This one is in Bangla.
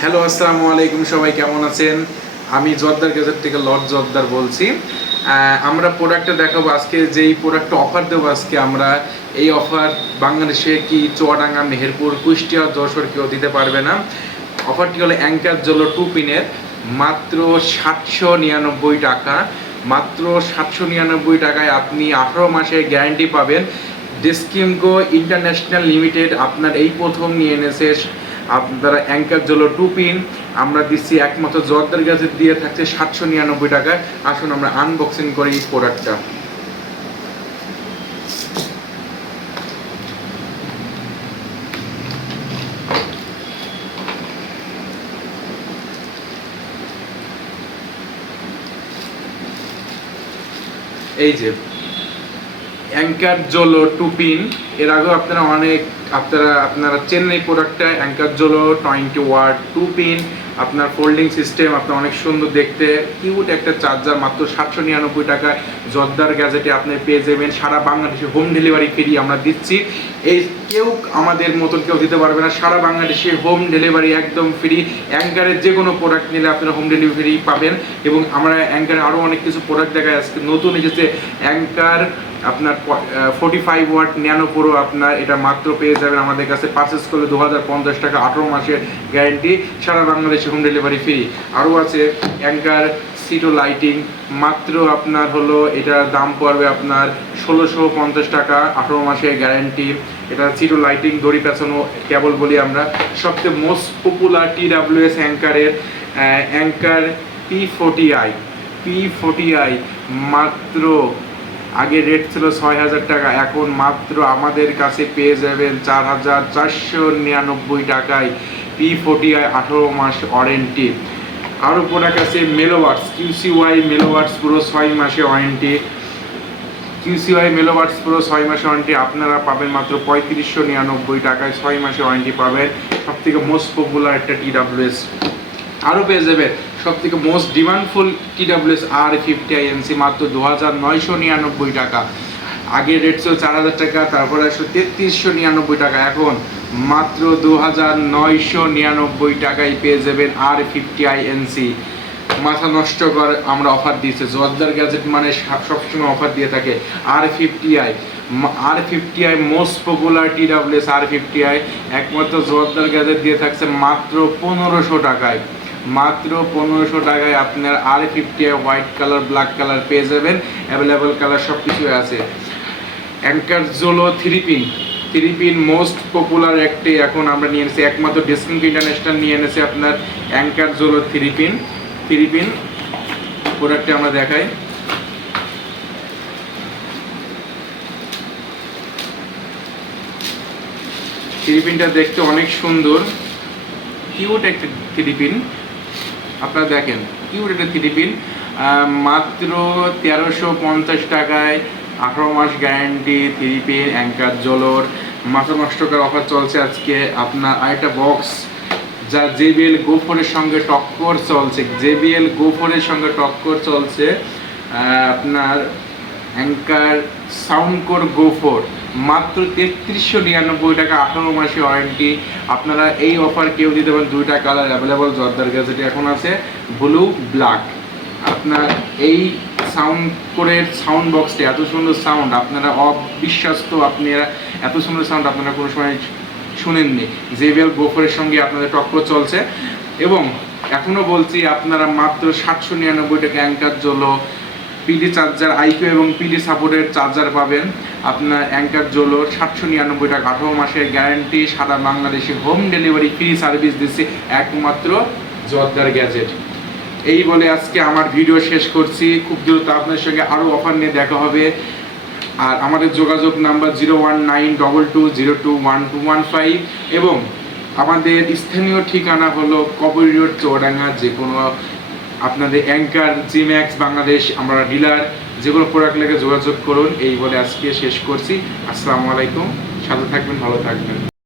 হ্যালো, আসসালামু আলাইকুম সবাই, কেমন আছেন? আমি জর্দার গেজেট থেকে লর্ড জর্দার বলছি। আমরা প্রোডাক্টটা দেখাবো আজকে, যেই প্রোডাক্টটা অফার দেবো আজকে আমরা, এই অফার বাংলাদেশে কি চুয়াডাঙ্গা, মেহেরপুর, কুষ্টিয়া, যশোর কেউ দিতে পারবে না। অফারটি হলো অ্যাঙ্কার জলো টু পিনের মাত্র সাতশো নিরানব্বই টাকা। মাত্র সাতশো নিরানব্বই টাকায় আপনি আঠারো মাসের গ্যারান্টি পাবেন। ডিসকিমগো ইন্টারন্যাশনাল লিমিটেড আপনার এই প্রথম নিয়ে এনেছে আপনারা অ্যাঙ্কার জলো টু পিন, আমরা দিচ্ছি একমাত্র জর্দার গাছে দিয়ে থাকছে সাতশো নিরানব্বই টাকায়। আসুন, আমরা আনবক্সিং করি এই প্রোডাক্টটা এই যে অ্যাঙ্কার জোলো টু পিন এর আগেও আপনারা অনেক, আপনারা আপনারা চেন্নাই প্রোডাক্টটা Anker Zolo twenty watt two pin আপনার ফোল্ডিং সিস্টেম আপনার অনেক সুন্দর দেখতে। কিউট একটা চার্জার মাত্র সাতশো নিরানব্বই টাকায়। জর্দার গ্যাজেটে আপনি পেয়ে যাবেন। সারা বাংলাদেশে হোম ডেলিভারি ফ্রি আমরা দিচ্ছি। এই কেউ আমাদের মতন কেউ দিতে পারবে না। সারা বাংলাদেশে হোম ডেলিভারি একদম ফ্রি অ্যাঙ্কারের যে কোনো প্রোডাক্ট নিলে আপনারা হোম ডেলিভারি পাবেন। এবং আমরা অ্যাঙ্কারে আরও অনেক কিছু প্রোডাক্ট দেখা যাচ্ছে নতুন এসেছে অ্যাঙ্কার আপনার forty five watt nano pro আপনার এটা মাত্র পেয়ে যাবেন আমাদের কাছে। পারচেস করলে দু হাজার পঞ্চাশ টাকা, আঠেরো মাসের গ্যারেন্টি সারা বাংলাদেশে হোম ডেলিভারি ফ্রি আরও আছে অ্যাঙ্কার সিটো লাইটিং মাত্র আপনার হলো এটার দাম পড়বে আপনার ষোলোশো পঞ্চাশ টাকা, আঠেরো মাসের গ্যারেন্টি এটা সিটো লাইটিং দড়ি পেছানো, কেবল বলি আমরা। সবচেয়ে most popular T W S অ্যাঙ্কারের Anker P forty I P forty I মাত্র, আগে রেট ছিল ছয় হাজার টাকা, এখন মাত্র আমাদের কাছে পেয়ে যাবেন চার হাজার চারশো নিরানব্বই টাকায় পি ফোর্টি আই আঠেরো মাস ওয়ারেন্টি আরও প্রোডাক্ট আছে মেলোওয়ার্স কিউসিওয়াই মেলোওয়ার্স পুরো ছয় মাসে ওয়ারেন্টি কিউসিওয়াই মেলোওয়ার্স পুরো ছয় মাসে ওয়ারেন্টি আপনারা পাবেন মাত্র পঁয়ত্রিশশো নিরানব্বই টাকায় ছয় মাসে ওয়ারেন্টি পাবেন। সব থেকে মোস্ট পপুলার একটা টি ডাব্লিউএস আরও পেয়ে যাবে সব থেকে most demandful T WS R fifty INC মাত্র দু হাজার নয়শো নিরানব্বই টাকা। আগে রেট ছিল চার হাজার টাকা, তারপরে আসলো তেত্রিশশো নিরানব্বই টাকা। এখন মাত্র দু হাজার নয়শো নিরানব্বই টাকায় পেয়ে যাবেন আর ফিফটি আই আইএনসি মাথা নষ্ট করে, আমরা অফার দিয়েছি। জোয়ারদার গ্যাজেট মানে সবসময় অফার দিয়ে থাকে। R fifty I R fifty I most popular T WS R fifty I, একমাত্র জোয়ারদার গ্যাজেট দিয়ে থাকছে মাত্র পনেরোশো টাকায়। মাত্র পনেরোশো টাকায় আপনার R fifty I white colour black colour পেয়ে যাবেন। অ্যাভেলেবেল কালার সব কিছুই আছে। Anker Zolo three pin three pin most popular একটি এখন আমরা নিয়ে এনেছি, একমাত্র ডিসকিং ইন্টারন্যাশনাল নিয়ে এনেছে আপনার Anker Zolo three pin three প্রোডাক্টটি আমরা দেখাই। থ্রি পিনটা দেখতে অনেক সুন্দর। কিউট একটা থ্রি পিন আপনারা দেখেন কিউট একটা থ্রি পিন মাত্র তেরোশো পঞ্চাশ টাকায় আঠারো মাস গ্যারান্টি থ্রি পিন অ্যাঙ্কার জলোর মাথা নষ্ট করার অফার চলছে আজকে। আপনার আরেকটা বক্স যা জেবিএল গোফোরের সঙ্গে টক্কর চলছে। জেবিএল গোফোরের সঙ্গে টক্কর চলছে আপনার অ্যাঙ্কার সাউন্ডকোর গোফোর মাত্র তেত্রিশশো নিরানব্বই টাকা, আঠারো মাসে ওয়ারেন্টি আপনারা এই অফার কেউ দিতে পারেন, দুইটা কালার অ্যাভেলেবল জর্দার গ্যাজেটে এখন আছে ব্লু ব্ল্যাক আপনার এই সাউন্ড করে সাউন্ড বক্সটি এত সুন্দর সাউন্ড আপনারা অবিশ্বাস্ত আপনারা এত সুন্দর সাউন্ড আপনারা কোনো সময় শুনেননি জেবিএল গোফরের সঙ্গে আপনাদের টক্কর চলছে। এবং এখনও বলছি, আপনারা মাত্র সাতশো নিরানব্বই টাকা Anker Zolo PD charger IQ এবং পিডি সাপোর্টের চার্জার পাবেন। আপনার অ্যাঙ্কার জোলো, সাতশো নিরানব্বই টাকা আঠারো মাসের গ্যারান্টি সারা বাংলাদেশে হোম ডেলিভারি ফ্রি সার্ভিস দিচ্ছে একমাত্র জর্দার গ্যাজেট এই বলে আজকে আমার ভিডিও শেষ করছি। খুব দ্রুত আপনার সঙ্গে আরও অফার নিয়ে দেখা হবে। আর আমাদের যোগাযোগ number zero one nine double two zero two one two one five এবং আমাদের স্থানীয় ঠিকানা হলো কবরি রোড, চৌডাঙ্গা, যে কোনো আপনাদের অ্যাঙ্কার, জিম্যাক্স, বাংলাদেশ, আমরা ডিলার, যে কোনো প্রোডাক্ট লেগে যোগাযোগ করুন। এই বলে আজকে শেষ করছি। আসসালামু আলাইকুম। সাথে থাকবেন, ভালো থাকবেন।